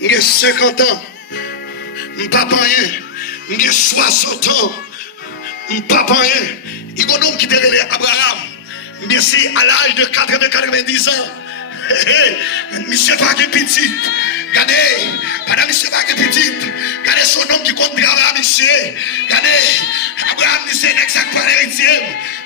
J'ai 50 ans. Je pas rien. J'ai 60 ans. Je pas rien. Il y a un homme qui était relé Abraham. Merci à l'âge de 90 ans. Monsieur pas petit. Regardez, pendant monsieur pas petit. Regardez son homme qui compte travailler à monsieur. Regardez, Abraham dit c'est exactement l'héritier.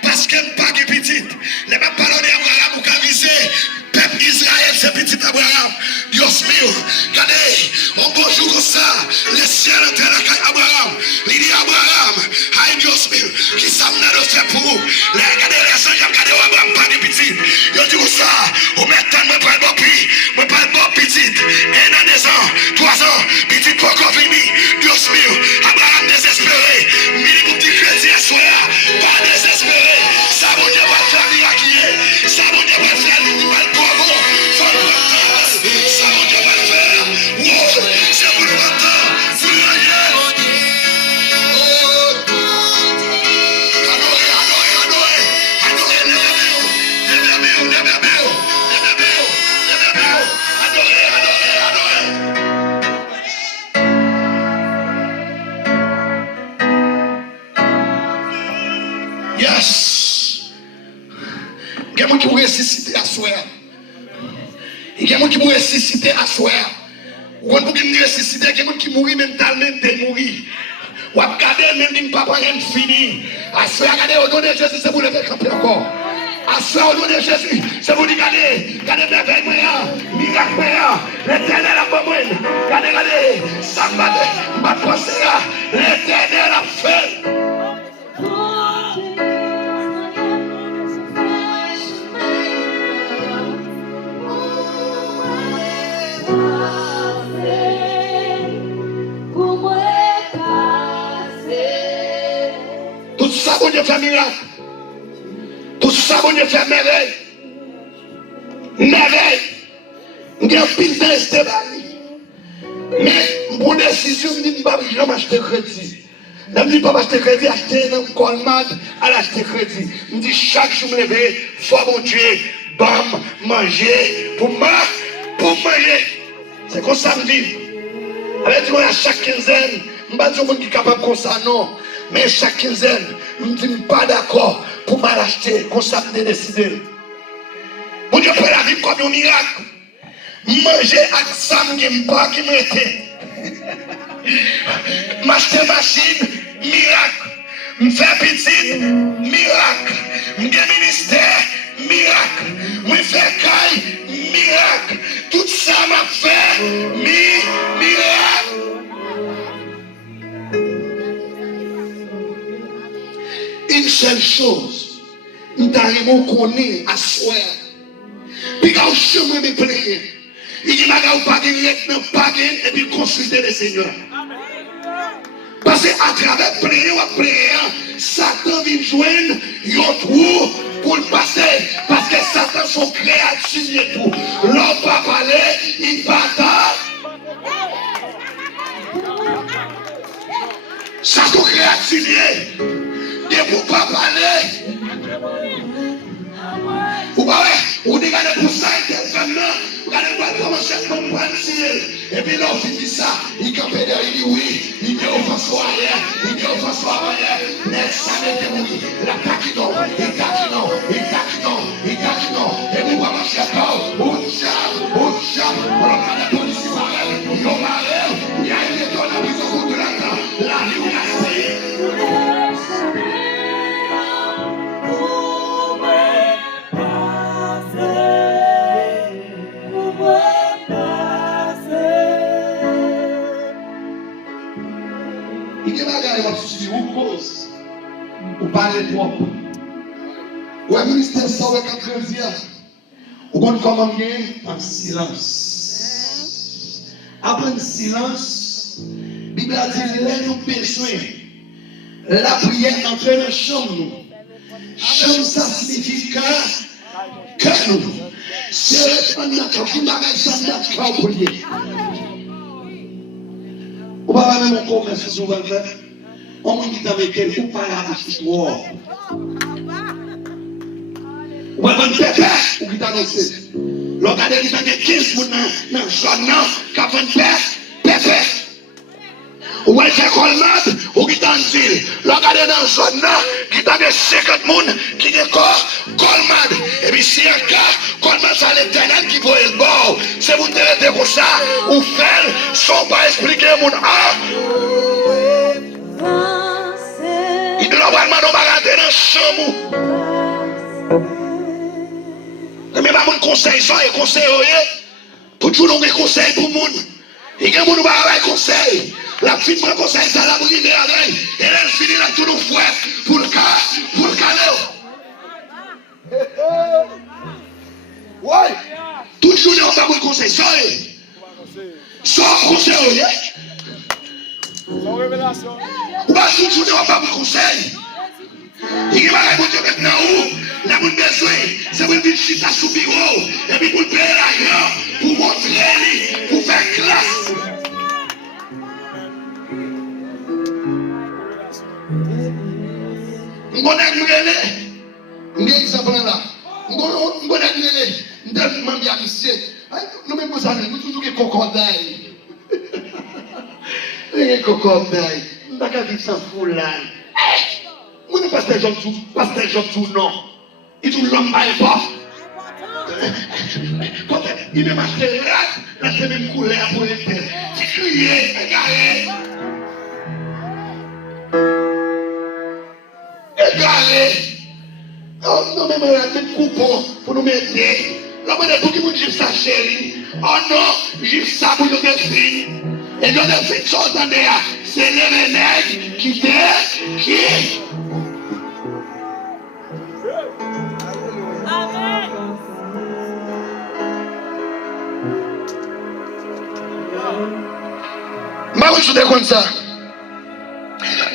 Parce qu'il n'est pas petit. Les mêmes parole d'Abraham ou qu'à viser. Peuple Israël, c'est petit Abraham. Dios mio, regardez, on bonjour comme ça. Le ciel entre la caille Abraham. Il dit Abraham, aïe Dios mio, qui s'amène de faire pour vous. Regardez les gens, regardez Abraham, pas de petit. Il dit ça, on met tant de pas de bon prix, mais pas de bon petit. 1 an, 2 ans, 3 ans, petit pour qu'on finisse. Dios mio, Abraham désespéré. Minimum de crédit à soi, pas désespéré. Ça vous dit pas de faire miracle. Ça vous dit pas de faire l'ouvrage. Il y a des gens qui vont ressusciter à soi. Il y a des gens qui vont ressusciter à soi. Ou quand vous ressusciter, il y a des gens qui mourent mentalement, de mourir. Ou à regarder même si papa rien fini. À soi, regardez au nom de Jésus, c'est vous le faire camper encore. À soi, au nom de Jésus, c'est vous dire, regardez merveille moyen, miracle moyen, l'éternel a pas moyen. Regardez, ça m'a pensé là, l'éternel a fait. Tout ça, bon Dieu fait miracle. Tout ça, bon Dieu fait merveille. Merveille. Il y a un pile d'instant. Mais, pour décision, je ne dis pas que je vais acheter crédit. Je ne dis pas acheter crédit, acheter un colmade à l'acheter crédit. Je dis chaque jour, je me lève, foi mon Dieu, bam, manger, pour manger. C'est comme ça que je vis. Avec dit, à chaque quinzaine, je ne dis pas que je suis capable comme ça, non. Mais chaque quinzaine, je ne dis pas d'accord pour m'acheter, comme ça je décidé. Mon Dieu peut la vivre comme un miracle. Manger avec ça, je ne pas qui m'était. M'acheter machine, miracle. Me faire petit, miracle. Me ministère, miracle. Me faire caille, miracle. Tout ça m'a fait, miracle. Une seule chose, nous t'arrivons qu'on est à soi. Puis quand je me plaît, il dit, ma gars, pas gagner, pas gagner, et puis consulter le Seigneur. Parce qu'à travers prière, Satan vient joindre un trou pour le passer. Parce que Satan sont créatifs et tout. L'homme va parler, il va attendre. Satan créatif. Et pour ne pas parler, ou dit pour ça, vous allez commencer à comprendre. Et puis là, on finit ça, il campe derrière, il dit oui, il dit au François arrière, il dit au François arrière, mais ça n'est pas oui, la taquino, il taquino, il taquino, il taquino, et vous va marcher à cause, on regarde la police, il y a marre, il y a une étoile à prison contre la rue, on a essayé. Ou parler trop. Ou un ministère sans le 4e. Ou qu'on commande en silence. Après le silence, la Bible a dit là nous besoin. La prière entre dans la chambre. Chambre ça signifie que nous. C'est un acte qui m'a fait prier. Ou pas même encore faire ce qu'on va faire. On m'a dit avec elle, ou pas la histoire. Ou pas une pépé, ou qui t'annonce. Regardez, il y a 15 personnes dans la zone qui ont pépé. Ou elle fait colmade, ou qui t'en dit. Regardez dans la zone qui a 50 personnes qui ont colmade. Et puis si un cas, colmade, c'est l'éternel qui voit le bord. C'est vous traitez pour ça, ou faire, sans pas expliquer mon il doit pas demander de rentrer dans la chambre. Mais pas mon conseil, ça est conseil. Toujours on a conseil pour le monde. Il y a des gens qui ont conseil. La fille prend conseil, ça la brûle avec. Et elle finit là tout le fouet pour le caler. Ouais. Toujours on a mon conseil, ça est. Ça conseil. Sans révélation. Ou pas toujours on a mon conseil. Il y a des gens maintenant où la bonne besoin, c'est pour venir chita sous bureau et puis pour payer l'argent, pour montrer, pour faire classe. On va un exemple là. On va un bien monsieur. Nous même vous savez, nous toujours des cocodailles. Les cocodailles. On va vivre sans foule là. Moi, ne pasteur Jean tout non. Il tout l'homme pas. Quand il me marche la même couleur pour les terres. C'est crié, égaré. Égaré. Oh non, mais la tête coupon pour nous mettre. L'homme est pour qui vous dites ça, chérie. Oh non, j'ai ça pour nous définir. Et nous définir ça dans les c'est les ménègres qui qui. Je suis comme ça.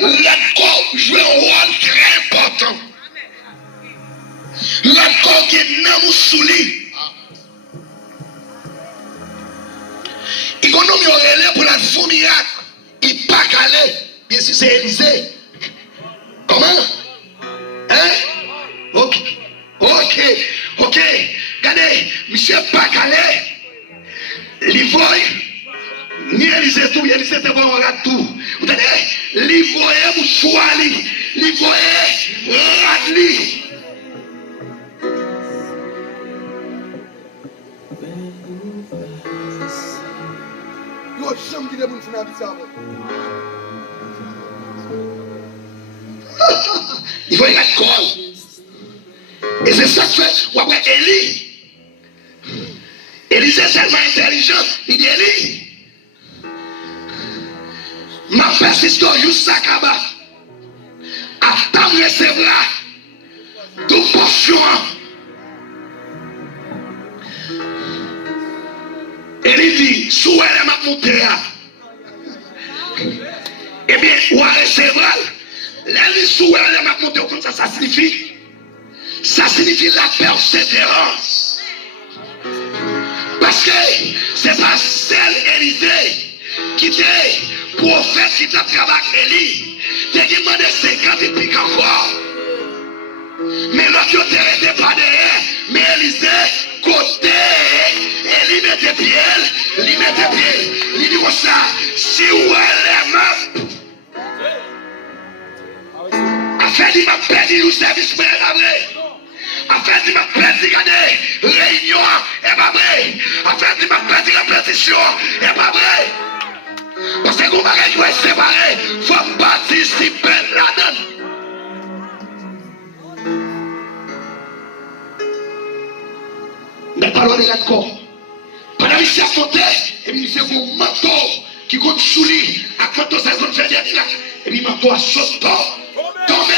L'accord joue un rôle très important. L'accord qui est dans mon souli. L'économie aurait pour la fourmiaque. Il n'est pas calé. Bien sûr, c'est Élysée. Comment? Hein? Ok. Regardez, monsieur pas calé. L'ivoire. Ni Élysée tout, Élysée te voit on tout. Vous savez, l'ivoire mouchoali, l'ivoire radli. Yo, j'aime qui déboule sur la vie ça. Il faut y mettre colle. Et c'est ça que fait, ouais, Élie. Élysée c'est tellement intelligent, il dit Élie. Ma persiste juste ça kaba. Attends recevoir deux portions. Et il dit, sous elle m'a monté. Eh bien, ou à recevoir. Elle sous elle m'a monté comme ça signifie. Ça signifie la persévérance. Parce que c'est pas celle Élysée qui était prophète qui t'a travaillé avec Élie. T'as demandé 50 et puis encore. Mais l'autre n'était pas derrière. Mais Élisée, côté, Élie mettait pied, il mettait pied. Il dit comme ça, si où elle est meuf. Afin il m'a perdu le service pour elle. Afin il m'a perdu la réunion, et pas vrai. Afin il m'a perdu la pétition, et pas vrai. Parce que vous m'avez séparé, il faut participer là-dedans. Mais parlons de l'accord. Pendant qu'il s'est affronté, et puis c'est mon manteau qui compte sous lui, à quand on s'est fait dire, et puis manteau a sauté, tombé,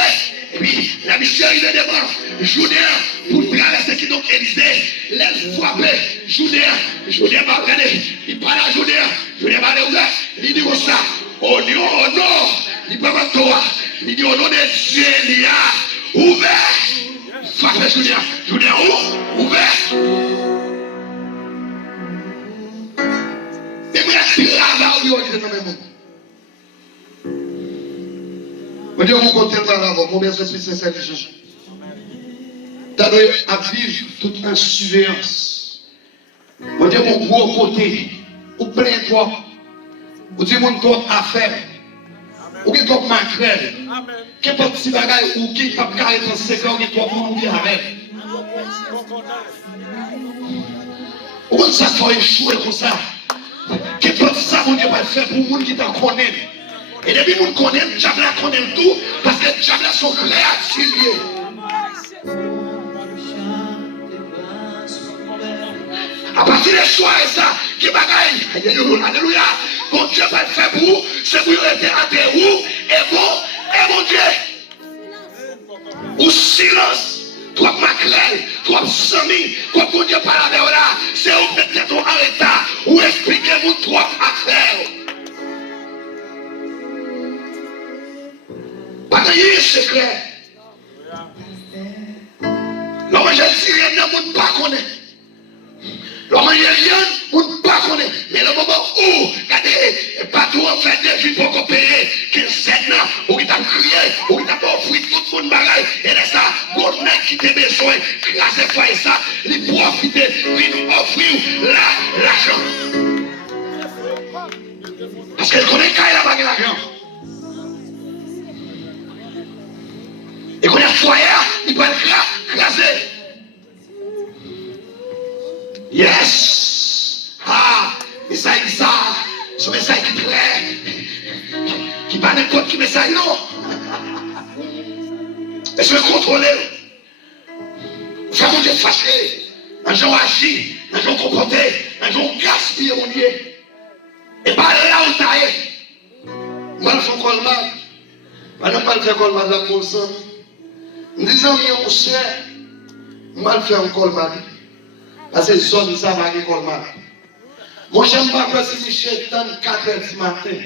et puis la mission il est devant, Judéen, pour traverser qui donc Élysée, l'aile frappée, Judéen va prendre, il parle à Judéen va aller ouvert, il dit comme ça, au nom, il prend manteau, il dit au nom de Dieu, il y a ouvert, frappé Judéen ouvert. Mon Dieu, mon côté par avant, mon bien esprit sincère de Jésus. T'as donné à vivre toute en surveillance. Bon Dieu, mon gros côté, ou plein toi, ou dis mon toi affaire, ou qui toi maquerelle, qui pas petit bagage, ou qui pas carré dans 5 ans, qui toi pour mourir avec. Ou comme ça, faut échouer comme ça. Qui peut ça, mon Dieu, va faire pour les gens qui t'en connaissent. Et depuis que vous connaissez, Diable connaît tout, parce que Diable sont créatifs. À partir de soir et ça, qui bagaille, alléluia, bon Dieu va le faire pour vous, c'est pour vous être à terre, et bon Dieu, ou silence, toi macrel, toi sami, toi bon Dieu parle avec là, c'est où peut-être on arrête, ou expliquez-vous trois affaires. Bataille secret. L'homme j'ai dit rien, ne pas connaître. L'homme j'ai rien, on ne pas connaître. Mais le moment où, regardez, pas tout en fait des vies pour qu'on paye, 15 ans, ou qui t'a crié, ou qui t'a offert tout le monde bagaille, et là ça, bon mec qui t'a besoin, grâce à ça, il profite, il nous offre l'argent. Parce qu'elle connaît quand il a bagay l'argent. Et qu'on a foyer, il peut être crasé. Yes! Ah! Message ça, ce message qui plaît, qui pas n'importe qui message non. Et je vais contrôler. Ça mon Dieu fâché. Un jour agi, un jour comporté, un jour gaspillé mon Dieu. Et pas là où t'as est. Moi je fais colman. Madame pas le faire colman dans mon sang. Me disant, mon cher, mal fait un colman. Parce que zone ça va colman. Moi, j'aime pas que si Michel tente 4h du matin.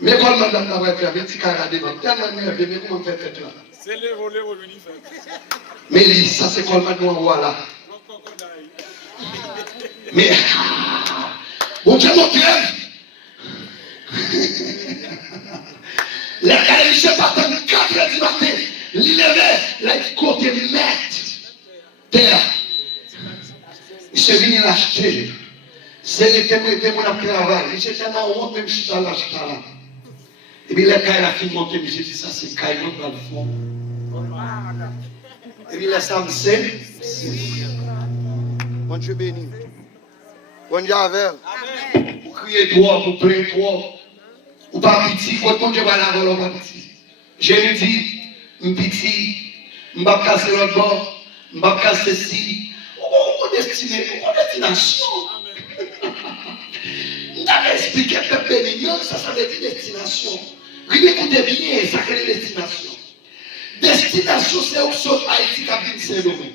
Mais colman dans la faire, mais tu carades devant. Tellement nerveux, mais comment faire là? C'est les volets au l'univers. Mais ça c'est colman nous envoie là. Mais, mon Dieu, mon Dieu. Les gars, Michel pas tente 4h du matin. Il levait la côté maître terre. Il s'est venu l'acheter. C'est le témoin de travail. Il s'est tellement honte, même si ça l'acheter là. Et puis les cailles a fini de monter, mais j'ai dit ça, c'est caille dans le fond. Et puis les femmes, c'est. Bon Dieu béni. Bon Dieu avec. Vous criez toi, vous plaignez toi. Ou pas petit, quand mon Dieu va la voler, pas petit. J'ai dit. Petit, je ne vais pas casser l'autre bord, je ne vais pas casser ci. On destination. Je vais expliquer que bénignon, ça veut dire destination. Écoutez bien, ça veut dire destination. Destination, c'est où saute Haïti qui a dit c'est nommé.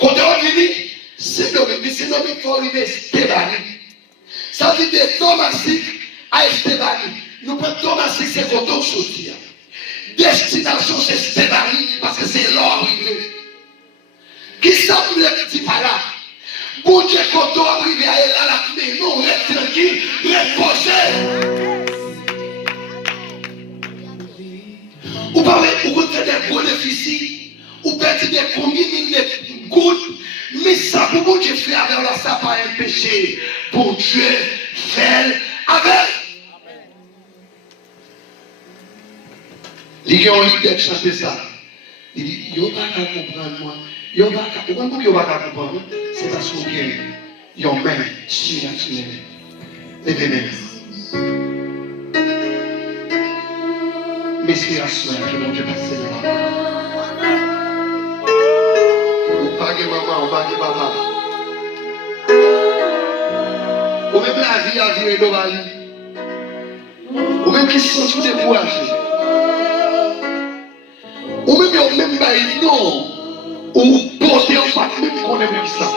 Quand on dit c'est nommé, mais c'est nommé pour arriver à Stéphanie. Ça veut dire de Thomasik à Stéphanie. Nous prenons Thomasik, c'est quand on sortit. Destination, c'est Stéphanie, parce que c'est l'or arrivé. Qui ça vous le dit par là? Bon Dieu, quand on arrive à la maison, reste tranquille, reposez. Ou pas, vous faites des gros déficits, ou perdez des combien de gouttes, mais ça, pour bon Dieu faire avec là, ça pas un péché. Bon Dieu, fait avec. Les gens ont l'idée de chanter ça. Il dit, ils n'ont pas qu'à comprendre moi. Ils n'ont pas qu'à comprendre. C'est parce qu'on vient. Ils ont même surnaturel. Levez-les. M'inspiration que mon Dieu passe là. Ou pas que maman, ou pas que papa. Ou même la vie a viré dans la vie. Ou même qui se sont sous découragés. Ou même pas non, ou porter en face, même qu'on aime ça.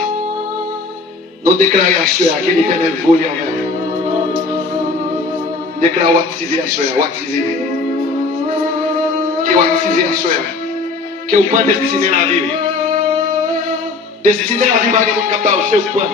Nous déclarons à ceux que l'Éternel vole en mer. Déclarons à ceux qui vous pas destiné la vie. Destiné la vie, pas de mon capable, c'est quoi?